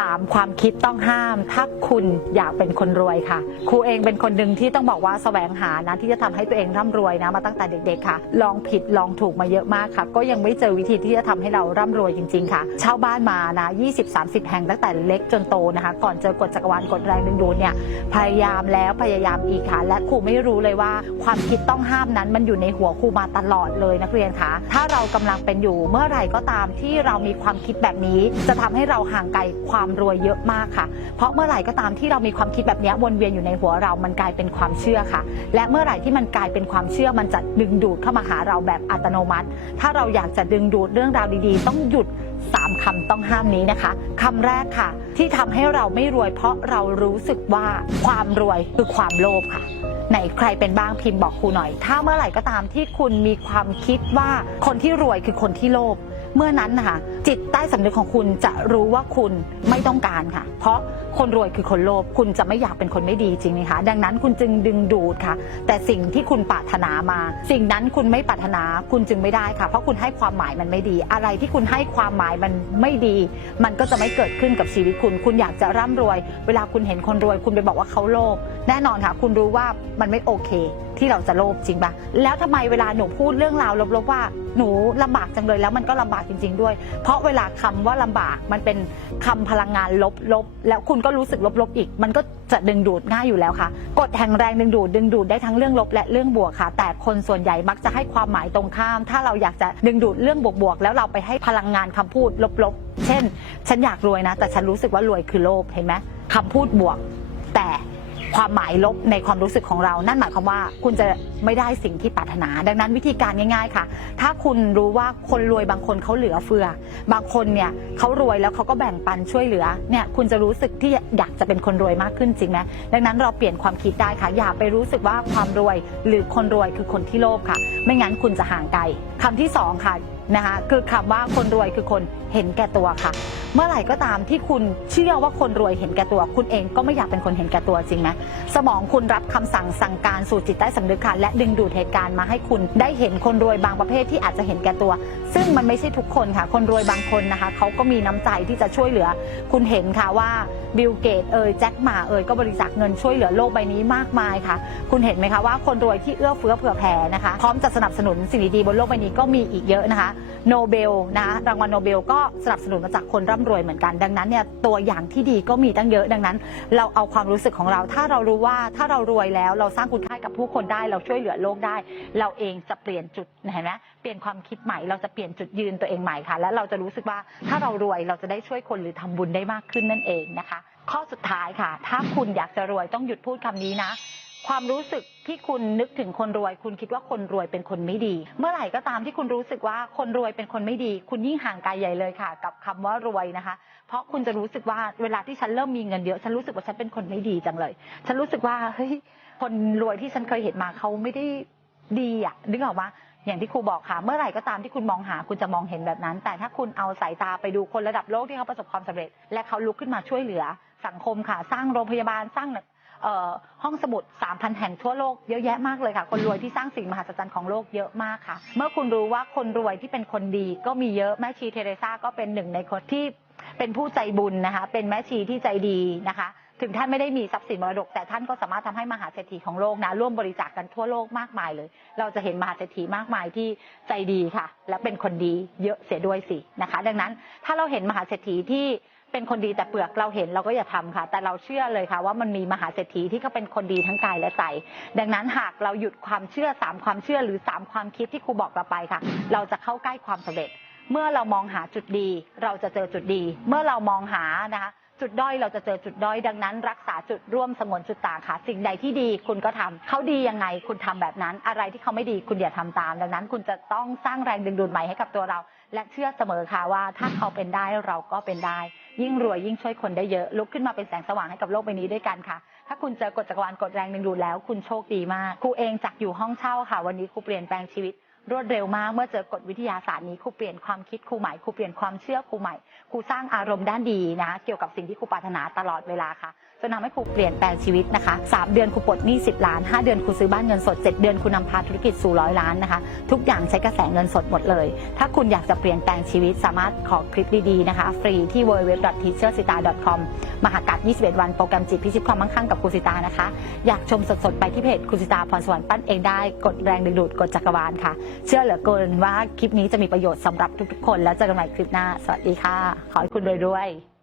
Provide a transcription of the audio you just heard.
3 ความคิดต้องห้าม ถ้าคุณอยากเป็นคนรวยค่ะ ครูเองเป็นคนหนึ่งที่ต้องบอกว่าแสวงหานะที่จะทำให้ตัวเองร่ำรวยนะมาตั้งแต่เด็กๆค่ะ ลองผิดลองถูกมาเยอะมากค่ะ ก็ยังไม่เจอวิธีที่จะทำให้เราร่ำรวยจริง ๆ ค่ะ เช่าบ้านมานะ 20-30 แห่งตั้งแต่เล็กจนโตนะคะ ก่อนเจอกฎจักรวาลกฎแรงดึงดูดเนี่ยพยายามแล้วพยายามอีกค่ะ และครูไม่รู้เลยว่า ความคิดต้องห้ามนั้นมันอยู่ในหัวครูมาตลอดเลยนักเรียนคะถ้าเรากำลังเป็นอยู่เมื่อไหร่ก็ตามที่เรามีความคิดแบบนี้ จะทำให้เราห่างไกลความรวยเยอะมากค่ะ เพราะเมื่อไหร่ก็ตามที่เรามีความคิดแบบนี้วนเวียนอยู่ในหัวเรา มันกลายเป็นความเชื่อค่ะ และเมื่อไหร่ที่มันกลายเป็นความเชื่อมันจะดึงดูดเข้ามาหาเราแบบอัตโนมัติ ถ้าเราอยากจะดึงดูดเรื่องราวดีๆ ต้องหยุด3คำต้องห้ามนี้นะคะคำแรกค่ะ ที่ทำให้เราไม่รวย เพราะเรารู้สึกว่าความรวยคือความโลภค่ะไหนใครเป็นบ้างพิมพ์บอกครูหน่อย ถ้าเมื่อไหร่ก็ตามที่คุณมีความคิดว่าคนที่รวยคือคนที่โลภ เมื่อนั้นนะคะจิตใต้สำนึกของคุณจะรู้ว่าคุณไม่ต้องการค่ะ เพราะ คนรวยคือคนโลภคุณจะไม่อยากเป็นคนไม่ดีจริงไหมคะดังนั้นคุณจึงดึงดูดค่ะ แต่สิ่งที่คุณปรารถนามา สิ่งนั้นคุณไม่ปรารถนาคุณจึงไม่ได้ค่ะ เพราะคุณให้ความหมายมันไม่ดี อะไรที่คุณให้ความหมายมันไม่ดี มันก็จะไม่เกิดขึ้นกับชีวิตคุณ คุณอยากจะร่ำรวย เวลาคุณเห็นคนรวย คุณไปบอกว่าเขาโลภแน่นอนค่ะ คุณรู้ว่ามันไม่โอเค ที่เราจะโลภจริงปะแล้วทำไมเวลาหนูพูดเรื่องราวลบๆว่าหนูลำบากจังเลยแล้วมันก็ลำบากจริง ๆ ด้วย เพราะเวลาคำว่าลำบากมันเป็นคำพลังงานลบๆแล้วคุณก็็รู้สึกลบๆอีก มันก็จะดึงดูดง่ายอยู่แล้วค่ะกฎแห่งแรงดึงดูดดึงดูดได้ทั้งเรื่องลบและเรื่องบวกค่ะ แต่คนส่วนใหญ่มักจะให้ความหมายตรงข้าม ถ้าเราอยากจะดึงดูดเรื่องบวกๆแล้วเราไปให้พลังงานคำพูดลบๆ เช่น ฉันอยากรวยนะ แต่ฉันรู้สึกว่ารวยคือโลภเห็นไหมคำพูดบวก แต่ ความหมายลบในความรู้สึกของเรา นั่นหมายความว่าคุณจะไม่ได้สิ่งที่ปรารถนา ดังนั้นวิธีการง่าย ๆค่ะ ถ้าคุณรู้ว่าคนรวยบางคนเขาเหลือเฟือ บางคนเนี่ยเขารวยแล้วเขาก็แบ่งปันช่วยเหลือเนี่ยคุณจะรู้สึกที่อยากจะเป็นคนรวยมากขึ้นจริงไหมดังนั้นเราเปลี่ยนความคิดได้ค่ะอย่าไปรู้สึกว่าความรวยหรือคนรวยคือคนที่โลภค่ะ ไม่งั้นคุณจะห่างไกลคำที่สองค่ะนะคะคือคำว่าคนรวยคือคนเห็นแก่ตัวค่ะ เมื่อไหร่ก็ตามที่คุณเชื่อว่าคนรวยเห็นแก่ตัว คุณเองก็ไม่อยากเป็นคนเห็นแก่ตัวจริงไหมสมองคุณรับคำสั่งสั่งการสู่จิตใต้สำนึกค่ะและดึงดูดเหตุการณ์มาให้คุณ ได้เห็นคนรวยบางประเภทที่อาจจะเห็นแก่ตัว ซึ่งมันไม่ใช่ทุกคนค่ะ คนรวยบางคนนะคะเขาก็มีน้ำใจที่จะช่วยเหลือ คุณเห็นค่ะว่าบิลเกตเอ่ยแจ็คหมาเอ่ยก็บริจาคเงินช่วยเหลือโลกใบนี้มากมายค่ะ คุณเห็นไหมคะว่าคนรวยที่เอื้อเฟื้อเผื่อแผ่นะคะพร้อมจะสนับสนุนสิ่งดีๆบนโลกใบนี้ก็มีอีกเยอะนะคะโนเบลนะรางวัลโนเบลก็็สนับสนุนมาจากคนร่ำรวยเหมือนกัน ดังนั้นเนี่ยตัวอย่างที่ดีก็มีตั้งเยอะดังนั้น เราเอาความรู้สึกของเรา ถ้าเรารู้ว่าถ้าเรารวยแล้วเราสร้างคุณค่ากับผู้คนได้เราช่วยเหลือโลกได้ เราเองจะเปลี่ยนจุดเห็นไหมเปลี่ยนความคิดใหม่เราจะเปลี่ยนจุดยืนตัวเองใหม่ค่ะ และเราจะรู้สึกว่าถ้าเรารวยเราจะได้ช่วยคนหรือทำบุญได้มากขึ้นนั่นเองนะคะ ข้อสุดท้ายค่ะ ถ้าคุณอยากจะรวยต้องหยุดพูดคำนี้นะ ความรู้สึกที่คุณนึกถึงคนรวย คุณคิดว่าคนรวยเป็นคนไม่ดี เมื่อไหร่ก็ตามที่คุณรู้สึกว่าคนรวยเป็นคนไม่ดี คุณยิ่งห่างไกลใหญ่เลยค่ะ กับคำว่ารวยนะคะ เพราะคุณจะรู้สึกว่าเวลาที่ฉันเริ่มมีเงินเยอะฉันรู้สึกว่าฉันเป็นคนไม่ดีจังเลย ฉันรู้สึกว่าเฮ้ยคนรวยที่ฉันเคยเห็นมาเขาไม่ได้ดีอะนึกออกมาอย่างที่ครูบอกค่ะ เมื่อไหร่ก็ตามที่คุณมองหาคุณจะมองเห็นแบบนั้น แต่ถ้าคุณเอาสายตาไปดูคนระดับโลกที่เขาประสบความสำเร็จ และเขาลุกขึ้นมาช่วยเหลือสังคมค่ะ สร้างโรงพยาบาลสร้าง ห้องสมุด 3,000 แห่งทั่วโลกเยอะแยะมากเลยค่ะ คนรวยที่สร้างสิ่งมหัศจรรย์ของโลกเยอะมากค่ะ เมื่อคุณรู้ว่าคนรวยที่เป็นคนดีก็มีเยอะแม่ชีเทเรซาก็เป็นหนึ่งในคนที่เป็นผู้ใจบุญนะคะ เป็นแม่ชีที่ใจดีนะคะ ถึงท่านไม่ได้มีทรัพย์สินมรดก แต่ท่านก็สามารถทำให้มหาเศรษฐีของโลกนะร่วมบริจาคกันทั่วโลกมากมายเลย เราจะเห็นมหาเศรษฐีมากมายที่ใจดีค่ะ และเป็นคนดีเยอะเสียด้วยสินะคะ ดังนั้นถ้าเราเห็นมหาเศรษฐีที่ เป็นคนดีแต่เปลือกเราเห็นเราก็อย่าทำค่ะ แต่เราเชื่อเลยค่ะ ว่ามันมีมหาเศรษฐีที่เขาเป็นคนดีทั้งกายและใจ ดังนั้นหากเราหยุดความเชื่อสามความเชื่อหรือสามความคิดที่ครูบอกเราไปค่ะ เราจะเข้าใกล้ความสำเร็จ เมื่อเรามองหาจุดดี เราจะเจอจุดดี เมื่อเรามองหานะคะจุดด้อยเราจะเจอจุดด้อยดังนั้น รักษาจุดร่วมสงวนจุดต่างค่ะ สิ่งใดที่ดีคุณก็ทำเขาดียังไงคุณทำแบบนั้น อะไรที่เขาไม่ดีคุณอย่าทำตาม ดังนั้นคุณจะต้องสร้างแรงดึงดูดใหม่ให้กับตัวเรา และเชื่อเสมอค่ะว่าถ้าเขาเป็นได้เราก็เป็นได้ ยิ่งรวยยิ่งช่วยคนได้เยอะ ลุกขึ้นมาเป็นแสงสว่างให้กับโลกใบนี้ด้วยกันค่ะ ถ้าคุณเจอกฎจักรวาลกฎแรงหนึ่งดูแล้ว คุณโชคดีมากครูเองจากอยู่ห้องเช่าค่ะ วันนี้ครูเปลี่ยนแปลงชีวิต รวดเร็วมาก เมื่อเจอกฎวิทยาศาสตร์นี้ครูเปลี่ยนความคิดครูใหม่ครูเปลี่ยนความเชื่อครูใหม่ครูสร้างอารมณ์ด้านดีนะ เกี่ยวกับสิ่งที่ครูปรารถนาตลอดเวลาค่ะจนทำให้ครูเปลี่ยนแปลงชีวิตนะคะสามเดือนครูปลดหนี้10 ล้าน 5 เดือนครูซื้อบ้านเงินสด 7 เดือนครูนำพาธุรกิจสู่ร้อยล้านนะคะ ทุกอย่างใช้กระแสเงินสดหมดเลย ถ้าคุณอยากจะเปลี่ยนแปลงชีวิตสามารถขอคลิปดีๆนะคะ ฟรีที่ www.teachersita.com มหากาศ21 วันโปรแกรมจิตพิชิตความมั่งคั่งกับครูสิตานะคะ อยากชมสดๆไปที่เพจครูสิตาพรสวรรค์ปั้นเองได้ กดแรงดึงดูดกดจักรวาลค่ะเชื่อเหลือเกินว่าคลิปนี้จะมีประโยชน์สำหรับทุกๆ คน แล้วเจอกันใหม่คลิปหน้า สวัสดีค่ะ ขอให้คุณรวยๆ